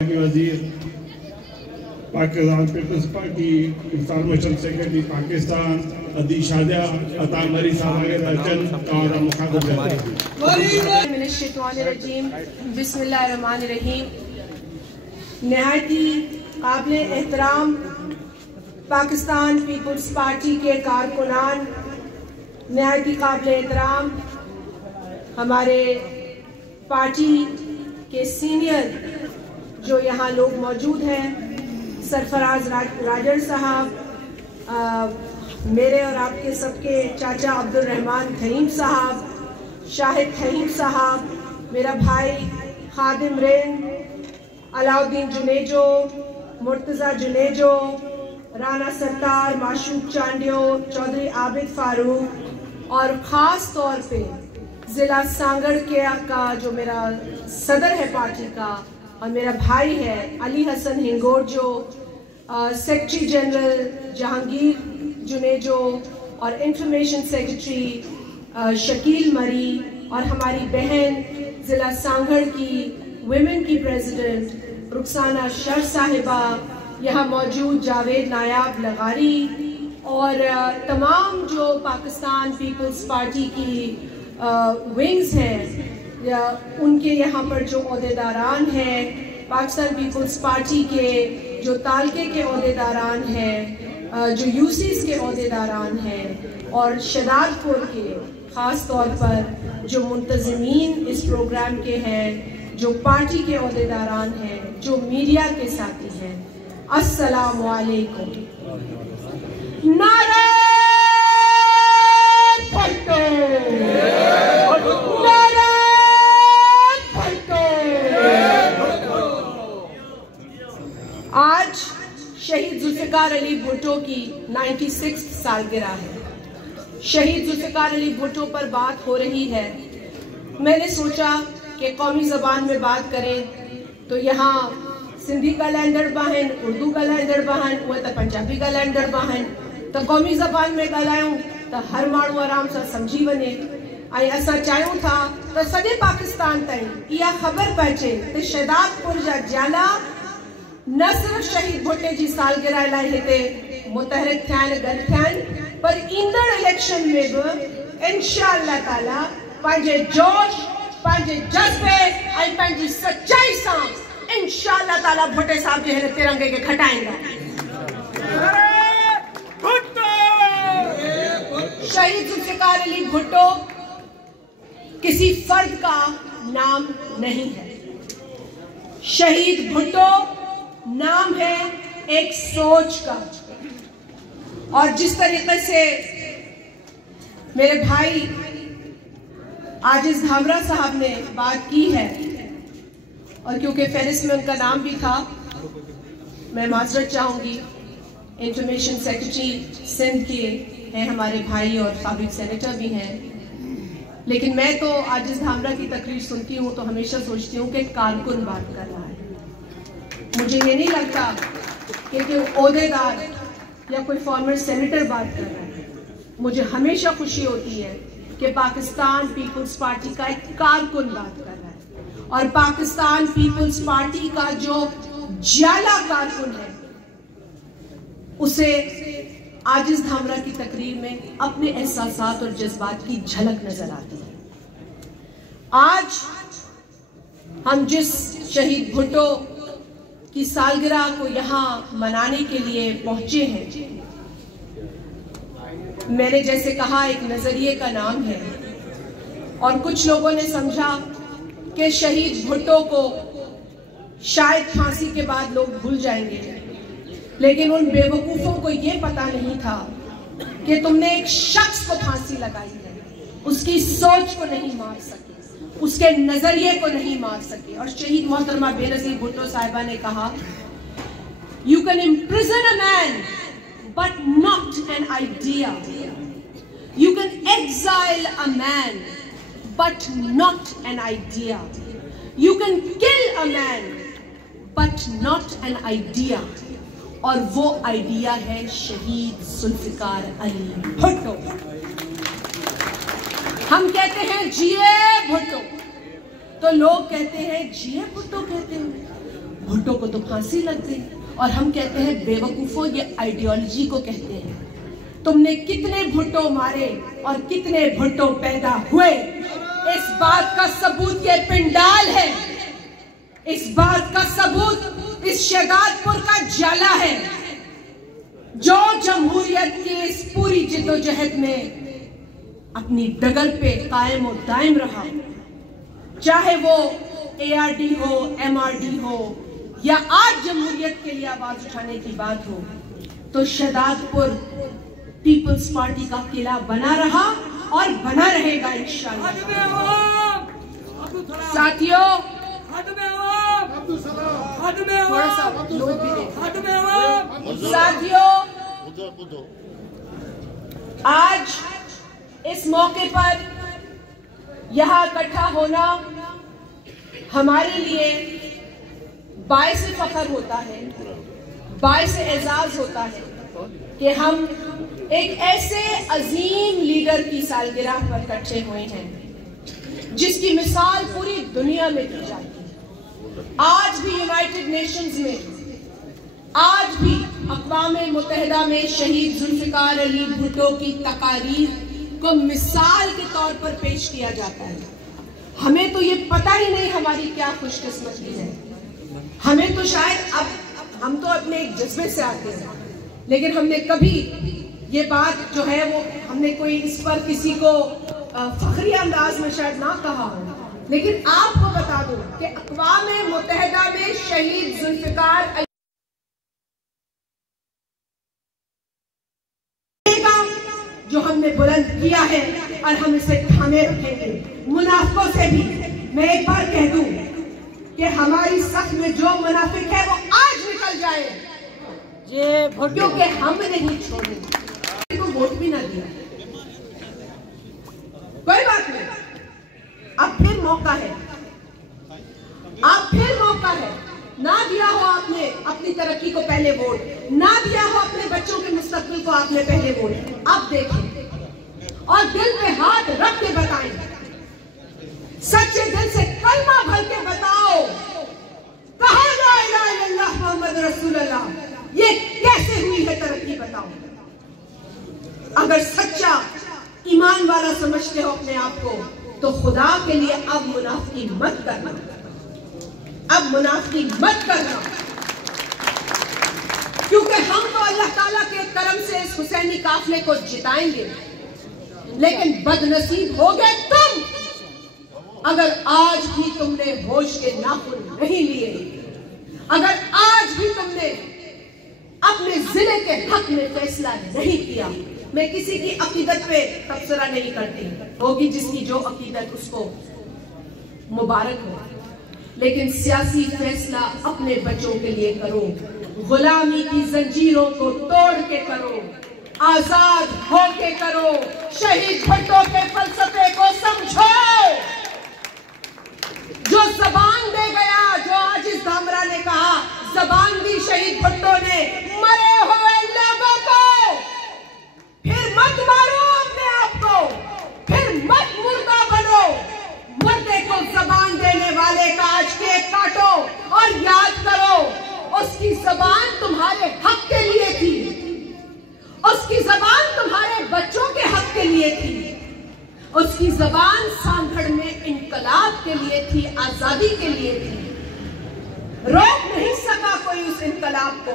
वजीर Pakistan Peoples Party information secretary Pakistan अदी शाजा अता मरी बिस्मिल्लाहिर्रहमानिर्रहीम। नहायती काबिल एहतराम पाकिस्तान पीपल्स पार्टी के कारकुनान, नहायती काबिल एहतराम हमारे पार्टी के सीनियर जो यहाँ लोग मौजूद हैं, सरफराज राजर साहब, मेरे और आपके सबके चाचा अब्दुल रहमान थहीम साहब, शाहिद थहीम साहब, मेरा भाई खादिम रेन, अलाउद्दीन जुनेजो, मुर्तज़ा जुनेजो, राना सरकार, माशूक चांडियो, चौधरी आबिद फारूक और ख़ास तौर पे ज़िला सांगड़ का जो मेरा सदर है पार्टी का और मेरा भाई है अली हसन हिंगोर, जो सेक्रेटरी जनरल जहांगीर जुनेजो और इंफॉर्मेशन सेक्रेटरी शकील मरी और हमारी बहन ज़िला सांगड़ की विमेन की प्रेसिडेंट रुखसाना शर साहिबा, यहाँ मौजूद जावेद नायाब लगारी और तमाम जो पाकिस्तान पीपल्स पार्टी की विंग्स हैं या उनके यहाँ पर जो ओहदेदारान हैं, पाकिस्तान पीपल्स पार्टी के जो तालके के ओहदेदारान हैं, जो यूसीस के ओहदेदारान हैं और शदादपुर के ख़ास तौर पर जो मुंतज़मीन इस प्रोग्राम के हैं, जो पार्टी के ओहदेदारान हैं, जो मीडिया के साथी हैं, अस्सलामु अलैकुम। नारे भट्टो, नारे भट्टो। आज शहीद जुल्फ़िकार अली भुट्टो की 96 सालगिरह है। शहीद जुल्फ़िकार अली भुट्टो पर बात हो रही है। मैंने सोचा कि कौमी ज़बान में बात करें तो यहाँ सिंधी ॻाल्हाईंदड़ बहन, उर्दू ॻाल्हाईंदड़ बहन, उहे त पंजाबी ॻाल्हाईंदड़ बहन, तो कौमी ज़बान में ॻाल्हायूं तो हर माण्हू आराम सां सम्झी वञे। ऐं असां चाहियूं था तो सॼे पाकिस्तान ताईं इहा ख़बर पहुचे त शदादपुर जा जाला न सिर्फ़ शहीद भुट्टे जी सालगिरह लाइ हिते मुतहरिक थियनि, गॾु थियनि, पर ईंदड़ इलेक्शन में बि इंशाअल्लाह ताला पंहिंजे जोश, पंहिंजे जज़्बे ऐं पंहिंजी सच्चाई सां इंशाअल्लाह ताला भुट्टे साहब जे हिन तिरंगे के खटाईंदा। शहीद जुल्फ़िकार अली भुट्टो किसी फर्द का नाम नहीं है। शहीद भुट्टो नाम है एक सोच का। और जिस तरीके से मेरे भाई आजिज धामरा साहब ने बात की है, और क्योंकि फहरिस्त में उनका नाम भी था, मैं माजरत चाहूँगी। इंफॉर्मेशन सेक्रेटरी सिंध के हैं हमारे भाई और साबिक सेनेटर भी हैं, लेकिन मैं तो आजिज धामरा की तकरीर सुनती हूँ तो हमेशा सोचती हूँ कि कारकुन बात कर रहा है। मुझे ये नहीं लगता कि कोई ओहदेदार या कोई फॉर्मर सेनेटर बात कर रहा है। मुझे हमेशा खुशी होती है कि पाकिस्तान पीपल्स पार्टी का एक कारकुन बात कर रहा है, और पाकिस्तान पीपल्स पार्टी का जो जाला कारकुन है उसे आजिज धामरा की तकरीर में अपने एहसासात और जज्बात की झलक नजर आती है। आज हम जिस शहीद भुट्टो की सालगिरह को यहाँ मनाने के लिए पहुंचे हैं, मैंने जैसे कहा एक नजरिए का नाम है, और कुछ लोगों ने समझा कि शहीद भुट्टो को शायद फांसी के बाद लोग भूल जाएंगे, लेकिन उन बेवकूफों को यह पता नहीं था कि तुमने एक शख्स को फांसी लगाई है, उसकी सोच को नहीं मार सके, उसके नजरिए को नहीं मार सके। और शहीद मोहतरमा बेनज़ीर भुट्टो साहिबा ने कहा, you can imprison a man but not an idea, you can exile a man but not an idea, you can kill a man but not an idea. और वो आइडिया है शहीद जुल्फ़िकार अली भुट्टो। हम कहते हैं जिए भुट्टो, तो लोग कहते हैं जिए भुट्टो कहते हैं। भुट्टो को तो फांसी लग गई और हम कहते हैं बेवकूफों, ये आइडियोलॉजी को कहते हैं। तुमने कितने भुट्टो मारे और कितने भुट्टो पैदा हुए, इस बात का सबूत ये पिंडाल है, इस बात का सबूत इस शहजादपुर का जाला है, जो जमहूरियत की इस पूरी जिद्दोजहद में अपनी डगर पे कायम और दायम रहा। चाहे वो ARD हो, MRD हो या आज जमहूरियत के लिए आवाज उठाने की बात हो, तो शहजादपुर पीपल्स पार्टी का किला बना रहा और बना रहेगा इंशाअल्लाह। साथियों, थोड़ा सा लोग भी देखें। साथियों, आज इस मौके पर यहाँ इकट्ठा होना हमारे लिए बाइस फख्र होता है, बाइस एजाज होता है कि हम एक ऐसे अजीम लीडर की सालगिरह पर इकट्ठे हुए हैं जिसकी मिसाल पूरी दुनिया में दी जाती है। आज भी यूनाइटेड नेशंस में, आज भी अक़वाम मुत्तहिदा में शहीद जुल्फ़िकार अली भुट्टो की तकारीर को मिसाल के तौर पर पेश किया जाता है। हमें तो ये पता ही नहीं हमारी क्या खुशकिस्मती है। हमें तो शायद अब हम तो अपने एक जज्बे से आते हैं, लेकिन हमने कभी ये बात जो है वो हमने कोई इस पर किसी को फखरी अंदाज में शायद ना कहा हो, लेकिन आपको बता दूं कि अक़वाम मुत्तहिदा में शहीद जुल्फ़िकार अली जो हमने बुलंद किया है और हम इसे थामे रखेंगे। मुनाफिकों से भी मैं एक बार कह दूं कि हमारी सफ में जो मुनाफिक है वो आज निकल जाए, क्योंकि हम नहीं छोड़ेंगे। को वोट भी ना दिया, कोई बात नहीं, अब फिर मौका है, अब फिर मौका है। ना दिया हो आपने अपनी तरक्की को पहले वोट, ना दिया हो अपने बच्चों के मुस्तकबिल को आपने पहले वोट, अब देखें और दिल पे हाथ रख के बताएं, सच्चे दिल से कलमा भर के बताओ, कहा ला इलाहा इल्लल्लाह मुहम्मद रसूलुल्लाह, ये कैसे हुई है तरक्की बताओ। अगर सच्चा ईमान वाला समझते हो अपने आप को, तो खुदा के लिए अब मुनाफिकी मत करना, अब मुनाफिकी मत करना, क्योंकि हम तो अल्लाह ताला के करम से इस हुसैनी काफिले को जिताएंगे, लेकिन बदनसीब हो गए तुम अगर आज भी तुमने होश के नाखून नहीं लिए, अगर आज भी तुमने अपने जिले के हक में फैसला नहीं किया। मैं किसी की अकीदत पे तबसरा नहीं करती, होगी जिसकी जो अकीदत उसको मुबारक हो, लेकिन सियासी फैसला अपने बच्चों के लिए करो, गुलामी की जंजीरों को तोड़ के करो, आजाद होके करो, शहीद भुट्टो के फलसफे को समझो। जो जबान दे गया, जो आज इस धामरा ने कहा, जबान दी शहीद भुट्टो ने मरे हुए लोगों को, फिर मत मारो अपने आप को, फिर मत मुर्दा बनो, मुर्दे को जबान देने वाले का आज केक काटो और याद करो उसकी जबान तुम्हारे हक के लिए थी, उसकी जबान तुम्हारे बच्चों के हक के लिए थी, उसकी जबान सांभर में इनकलाब के लिए थी, आजादी के लिए थी। रोक नहीं सका कोई उस इनकलाब को।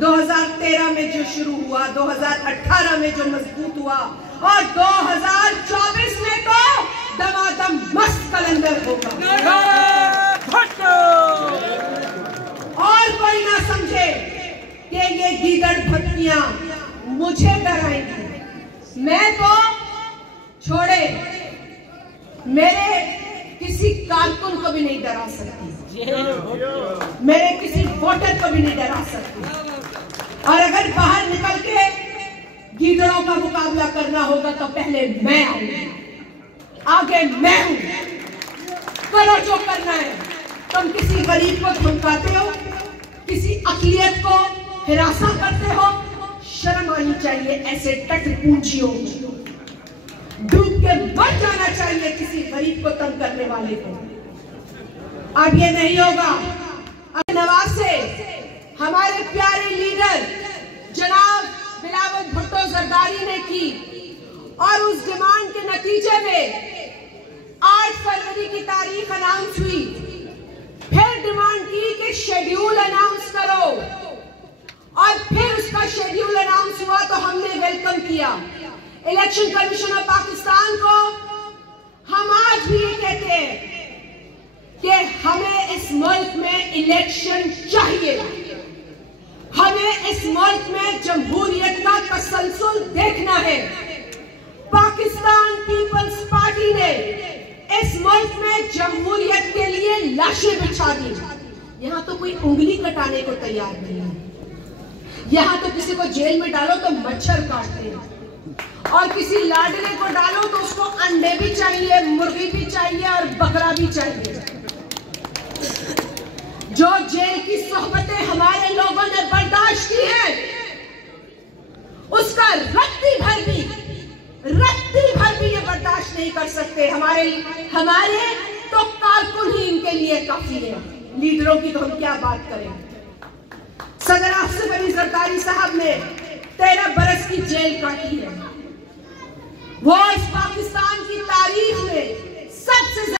2013 में जो शुरू हुआ, 2018 में जो मजबूत हुआ और 2024 में तो दमादम मस्त कलंदर होगा। और कोई ना समझे कि ये गीदड़ भटकियां मुझे डराएंगी। मैं तो छोड़े, मेरे किसी कारकुन को भी नहीं डरा सकती, मेरे किसी वोटर को भी नहीं डरा सकती। और अगर बाहर निकल के गीदड़ों का मुकाबला करना होगा तो पहले मैं आऊंगी, आगे मैं हूं। करो जो करना है। तुम किसी गरीब को धमकाते हो, किसी अक़लियत को हिरासा करते हो, शर्म आनी चाहिए ऐसे टटपूंछियों को। डूब के मर जाना चाहिए किसी गरीब को तंग करने वाले को। अब ये नहीं होगा नवाज से हमारे प्यारे लीडर जनाब बिलावल भुट्टो जरदारी ने की और उस डिमांड के नतीजे में 8 फरवरी की तारीख अनाउंस हुई। फिर डिमांड की कि शेड्यूल अनाउंस करो और फिर उसका शेड्यूल अनाउंस हुआ तो हमने वेलकम किया। इलेक्शन कमीशन ऑफ पाकिस्तान को हम आज भी ये कहते हैं कि हमें इस मुल्क में इलेक्शन चाहिए, हमें इस मुल्क में जमहूरियत का तसलसल देखना है। पाकिस्तान पीपल्स पार्टी ने इस मुल्क में जमहूरियत के लिए लाशें बिछा दी। यहां तो कोई उंगली कटाने को तैयार नहीं है। यहां तो किसी को जेल में डालो तो मच्छर काटते हैं और किसी लाडले को डालो तो उसको अंडे भी चाहिए, मुर्गी भी चाहिए और बकरा भी चाहिए। जो जेल की सोहबतें हमारे लोगों ने बर्दाश्त की है, उसका रत्ती भर भी ये बर्दाश्त नहीं कर सकते। हमारे तो कारकुन ही इनके लिए काफी है, लीडरों की तो हम क्या बात करें। सदर आसिफ अली जरदारी साहब ने 13 बरस की जेल काटी है। वो इस पाकिस्तान की तारीख में सबसे